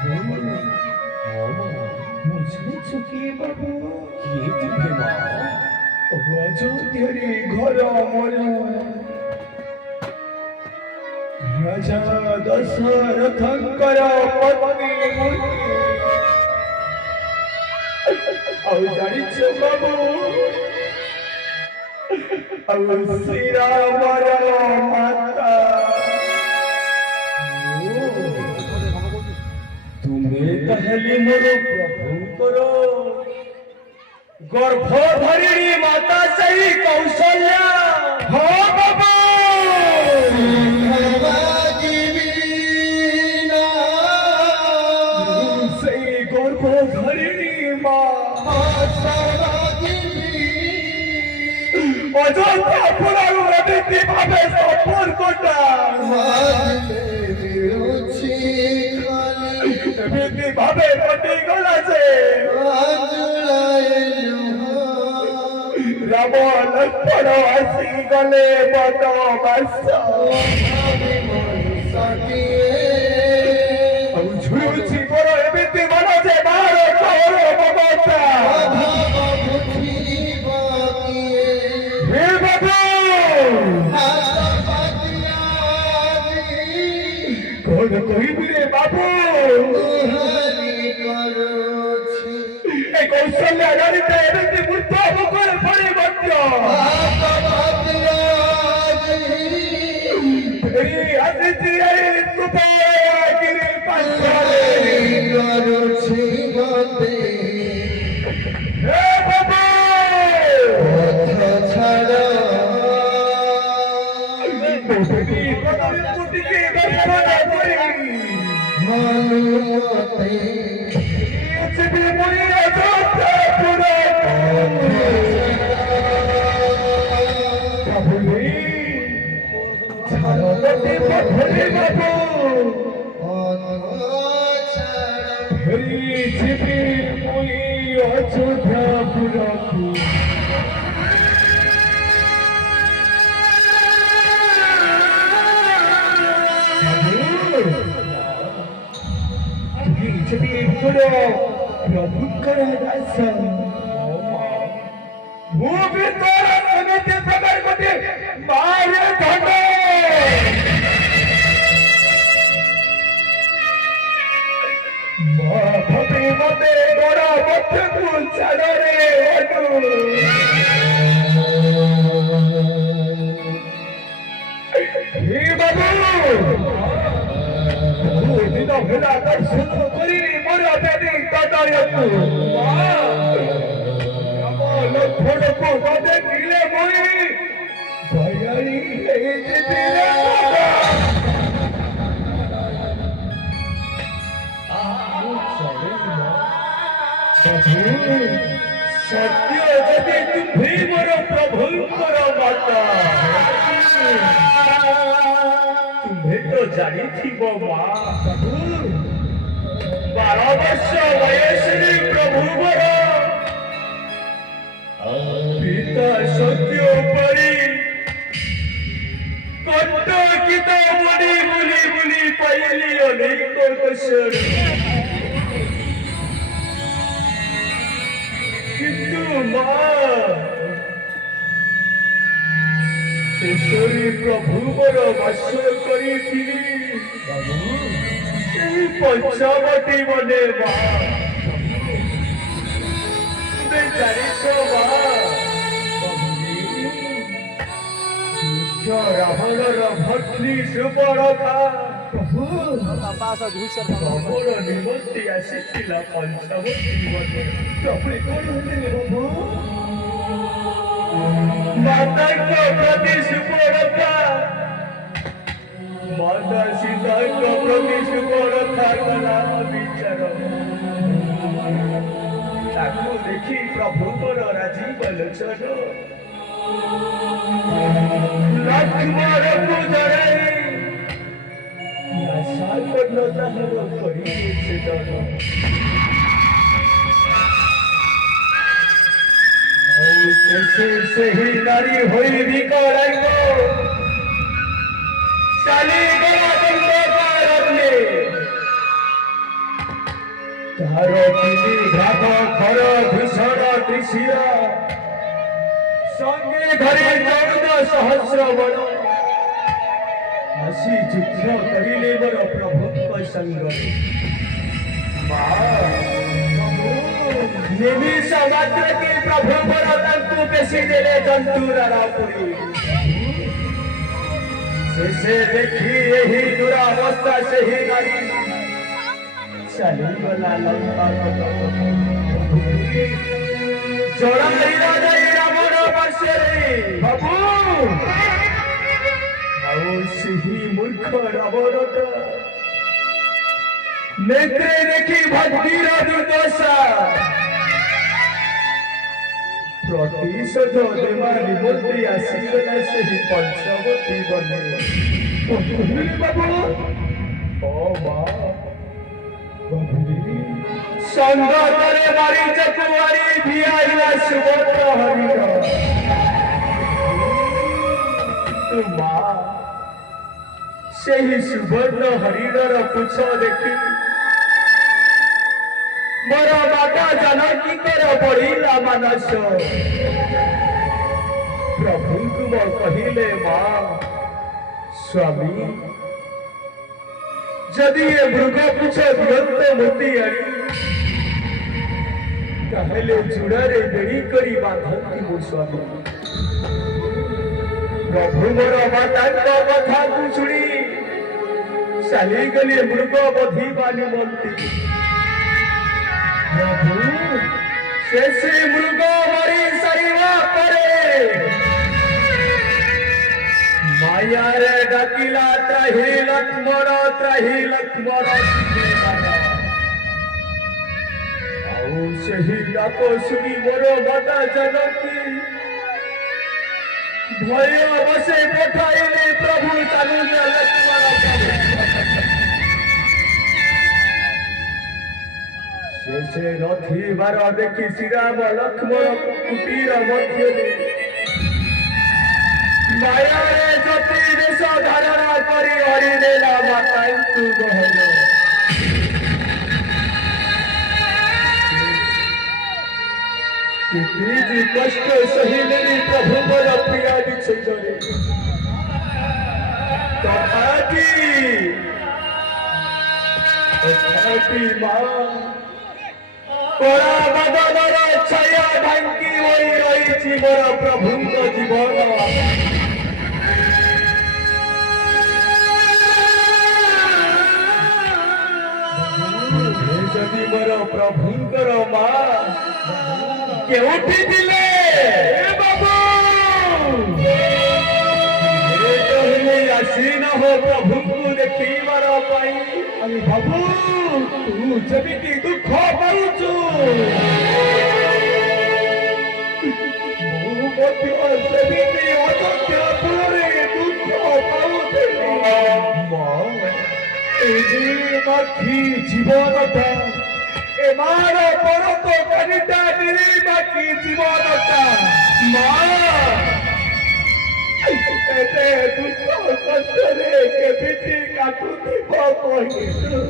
मुझे बाबू କିଏ ତୁମେ ମା? ଅଯୋଧ୍ୟାରେ ଘର ମୋର ରାଜା ଦଶରଥଙ୍କର ପତ୍ନୀ ଆଉ ଜାଣିଛ ବାବୁ ଆଉ ଶ୍ରୀରାମର ମାତା ତୁମେ ତାହେଲେ ମୋର ପ୍ରଭୁଙ୍କର ଗର୍ଭଧାରିଣୀ ମାତା ସେହି କୌଶଲ୍ୟା। ହଁ ବାବୁ ସେଇ ଗର୍ଭଧାରିଣୀ ମା ଅଯୋଧ୍ୟା ପୁରାରୁ ଏମିତି ଭାବେ ସମ୍ପର୍କଟା ଏମିତି ଭାବେ କଟିଗଲା ଯେ ରାମ ଲକ୍ଷ୍ମଣ ଆସିଗଲେ ବନବାସ ଆଉ ଝୁରୁଛି ମୋର ଏମିତି ମନ ଯେ ବାହାର କୌର ମମତା ହେ ବାବୁ କଣ କହିବି ରେ ବାବୁ ଏ କୌଶଲ୍ୟା ଗାଡ଼ିতে ଏମିତି ମୂର୍ତ୍ତ ମୁଖରେ ପଡ଼ି ମଧ୍ୟ ଫେରି ଆସିଛି ଏଇ ସୁପାଗିରି ପାଖରେ ହେ ବାବୁ ମୋଟି କଦଳୀକୁ ଟିକେ ଦର୍ଶନ କରି ଯିବି ମୁଇଁ ଅଯୋଧ୍ୟାପୁର ବାବୁଲି ଝାଡ଼ପତି ପଠେଇ ବାବୁ ଫେରି ଯିବି ମୁଇଁ ଅଯୋଧ୍ୟାପୁରକୁ प्रभुकर दास ମୁଁ ବି ତୋର ସେମିତି ପ୍ରକାର ଗୋଟିଏ ମାରେ ଧନ ମା ଭାବି ମତେ ଗୋଡ଼ ମଧ୍ୟକୁ ଛାଡ଼ରେ ହେ ବାବୁ ଦିନ ହେଲା ଦର୍ଶନ କରି ମୋର ଦେବୀ କଦଳୀକୁ ଲକ୍ଷ୍ମଣକୁ ନ ଦେଖିଲେ ମୁଇଁ ଭୟାଳି ହେଇଯିବି ସତ୍ୟ ଯଦି ତୁମ୍ଭେ ମୋର ପ୍ରଭୁଙ୍କର ମାତା ତୁମ୍ଭେ ତ ଜାଣିଥିବ ମା 12 ବର୍ଷ ବୟସରେ ପ୍ରଭୁଙ୍କର ପିତା ସତ୍ୟ ପରି କଟକିତ ବୁଲି ବୁଲି ବୁଲି ପାଇଲି ଅନେକ କୌଶଳ କିନ୍ତୁ ମା ଶେଷରେ ପ୍ରଭୁ ମୋର ବାସ କରିଥିଲି ସେହି ପଞ୍ଚବଟୀ ମନେ ମା ତୁମେ ଜାଣିଛ ମା ଦୁଷ୍ଟ ରାବଣର ଭକ୍ତି ସୁବର୍ଣ୍ଣକା ପ୍ରଭୁ ପ୍ରଭୁର ନିମନ୍ତ୍ରୀ ଆସିଥିଲା ପଞ୍ଚବଟୀ ମନେ ପ୍ରଭୁ କଣ ହେଲେ ପ୍ରଭୁ ମାତାଙ୍କ ପ୍ରତି ସୁବର୍ଣ୍ଣକା माता सीता का प्रति सुबर्णका कला विचार ताकू देखी प्रभुकर राजीव लोचन लक्ष्मण को जड़ाई आशा कर्णता करी से ही नारी होई विकराई चाली गया ତାହାର ତିନି ଭାଗ ଘର ଭୀଷଣ ତ୍ରିଶିର ସଙ୍ଗେ ଧରି 14,000 ବଳ ଆସି ଯୁଦ୍ଧ କରିଲେ ମୋର ପ୍ରଭୁଙ୍କ ସଙ୍ଗରେ। ମା ନିମିଷ ମାତ୍ରକେ ପ୍ରଭୁ ମୋର ତାଙ୍କୁ ବେଶୀ ଦେଲେ ଜନ୍ତୁର ରାପୁରୀ। ଶେଷେ ଦେଖି ଏହି ଦୁରାବସ୍ଥା ସେହି ନାରୀ ଚାଲିଗଲା ଲଙ୍କା ଜଳାଇଲା ଯାଇ ରାବଣ ପାର୍ଶ୍ୱରେ। ବାବୁ ଆଉ ସେହି ମୂର୍ଖ ରାବଣଟା ନେତ୍ରେ ଦେଖି ଭକ୍ତିର ଦୁର୍ଦ୍ଦଶା ପ୍ରତିଶୋଧ ଦେବା ନିମନ୍ତେ ଆସିଗଲା ସେହି ପଞ୍ଚବତୀ ବନେ। ବାବୁ ଓ ମା ସଙ୍ଗତରେ ମାରିଚକୁ ମାରି ଭିଆଇଲା ସୁବର୍ଣ୍ଣ ହରିଣ। ତୁ ମା ସେହି ସୁବର୍ଣ୍ଣ ହରିଣର ପୁଛ ଦେଖି ମୋର ମାତା ଜାନକୀଙ୍କର ପଡ଼ିଲା ମାନସ। ପ୍ରଭୁଙ୍କୁ ମୋ କହିଲେ ମା ସ୍ୱାମୀ ଯଦି ଏ ମୃଗ ପୁଛ ଦିଅନ୍ତ ମୋତି ଆଣି ତାହେଲେ ଚୂଡ଼ାରେ ବେଡ଼ି କରି ବାନ୍ଧନ୍ତି ମୋ ସ୍ୱାମୀ। ପ୍ରଭୁ ମୋର ମାତାଙ୍କ କଥାକୁ ଶୁଣି ଚାଲିଗଲେ ମୃଗ ବଧିବା ନିମନ୍ତେ। ପ୍ରଭୁ ଶେଷେ ମୃଗ ମରି ସାରିବା ପରେ ମାୟାରେ ଡାକିଲା ତ୍ରାହି ଲକ୍ଷ୍ମଣ ଆଉ ସେହି ଡାକ ଶୁଣି ମୋର ମାତା ଜାନକୀ ଭୟ ବସେ ପଠାଇଲେ ପ୍ରଭୁ ଚାଲୁଜ ଲକ୍ଷ୍ମଣ। ଶେଷେ ନଥିବାର ଦେଖି ଶ୍ରୀରାମ ଲକ୍ଷ୍ମଣ କୁଟୀର ମଧ୍ୟରେ ମାୟାରେ ଜ୍ୟୋତି ବେଶ ଧାରଣ କରି ହରିଦେଲା ମାତାଙ୍କୁ ଗହନ। କେତେ କଷ୍ଟ ସହିଲେଣି ପ୍ରଭୁ ମୋର ପ୍ରିୟ ବିଚ୍ଛେଦରେ। ତଥାପି ମା କଳା ବାଦଲର ଛାୟା ଢାଙ୍କି ହୋଇ ରହିଛି ମୋର ପ୍ରଭୁଙ୍କ ଜୀବନ। ଯଦି ମୋର ପ୍ରଭୁଙ୍କର ମା କେଉଁଠି ଥିଲେ ବାବୁ ଆସି ନ ହୋ ପ୍ରଭୁଙ୍କୁ ଦେଖିବାର ପାଇଁ। ବାବୁ ତୁ ଯେମିତି ଦୁଃଖ ପାଉଛୁ ମୁଁ ମଧ୍ୟ ସେମିତି ଅଯୋଧ୍ୟାପୁରରେ ଦୁଃଖ ପାଉଥିଲି। ବାକି ଜୀବନଟା ଏ ମାର ପରତ କାନିଟା ବାକି ଜୀବନଟା ମା ଏତେ ଦୁଃଖ କଷ୍ଟରେ କେମିତି କାଟୁଥିବ କହିଲୁ।